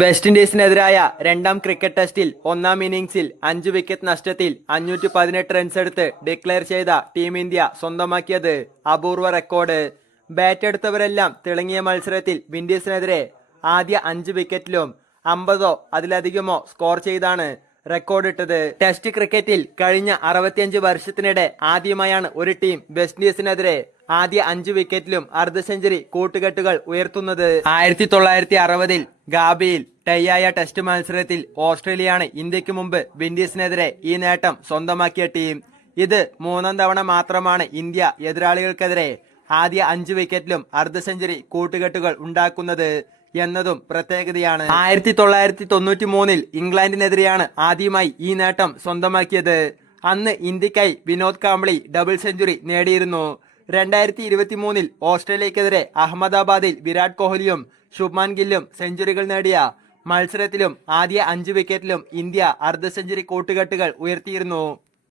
West ഇൻഡീസിനെതിരായ രണ്ടാം cricket ടെസ്റ്റിൽ ഒന്നാം ഇന്നിംഗ്സിൽ അഞ്ച് വിക്കറ്റ് നഷ്ടത്തിൽ അഞ്ഞൂറ്റി പതിനെട്ട് റൺസ് എടുത്ത് ഡിക്ലെയർ ചെയ്ത ടീം ഇന്ത്യ സ്വന്തമാക്കിയത് അപൂർവ റെക്കോർഡ് ബാറ്റ് എടുത്തവരെല്ലാം തിളങ്ങിയ മത്സരത്തിൽ വിൻഡീസിനെതിരെ ആദ്യ അഞ്ച് വിക്കറ്റിലും അമ്പതോ അതിലധികമോ സ്കോർ ചെയ്താണ് റെക്കോർഡ് ഇട്ടത്. ടെസ്റ്റ് ക്രിക്കറ്റിൽ കഴിഞ്ഞ അറുപത്തിയഞ്ച് വർഷത്തിനിടെ ആദ്യമായാണ് ഒരു ടീം വെസ്റ്റ് ഇൻഡീസിനെതിരെ ആദ്യ അഞ്ച് വിക്കറ്റിലും അർദ്ധ സെഞ്ചുറി കൂട്ടുകെട്ടുകൾ ഉയർത്തുന്നത്. ആയിരത്തി തൊള്ളായിരത്തി അറുപതിൽ ഗാബിയിൽ ടൈയായ ടെസ്റ്റ് മത്സരത്തിൽ ഓസ്ട്രേലിയയാണ് ഇന്ത്യയ്ക്ക് മുമ്പ് വിൻഡീസിനെതിരെ ഈ നേട്ടം സ്വന്തമാക്കിയ ടീം ഇത് മൂന്നാം തവണ മാത്രമാണ് ഇന്ത്യ എതിരാളികൾക്കെതിരെ ആദ്യ അഞ്ച് വിക്കറ്റിലും അർദ്ധ സെഞ്ചുറി കൂട്ടുകെട്ടുകൾ ഉണ്ടാക്കുന്നത് എന്നതും പ്രത്യേകതയാണ്. ആയിരത്തി തൊള്ളായിരത്തി തൊണ്ണൂറ്റി മൂന്നിൽ ഇംഗ്ലണ്ടിനെതിരെയാണ് ആദ്യമായി ഈ നേട്ടം സ്വന്തമാക്കിയത്. അന്ന് ഇന്ത്യക്കായി വിനോദ് കാംബ്ലി ഡബിൾ സെഞ്ചുറി നേടിയിരുന്നു. രണ്ടായിരത്തി ഇരുപത്തി മൂന്നിൽ ഓസ്ട്രേലിയക്കെതിരെ അഹമ്മദാബാദിൽ വിരാട് കോഹ്ലിയും ശുഭ്മാൻ ഗില്ലും സെഞ്ചുറികൾ നേടിയ മത്സരത്തിലും ആദ്യ അഞ്ച് വിക്കറ്റിലും ഇന്ത്യ അർദ്ധ സെഞ്ചുറി കൂട്ടുകെട്ടുകൾ ഉയർത്തിയിരുന്നു.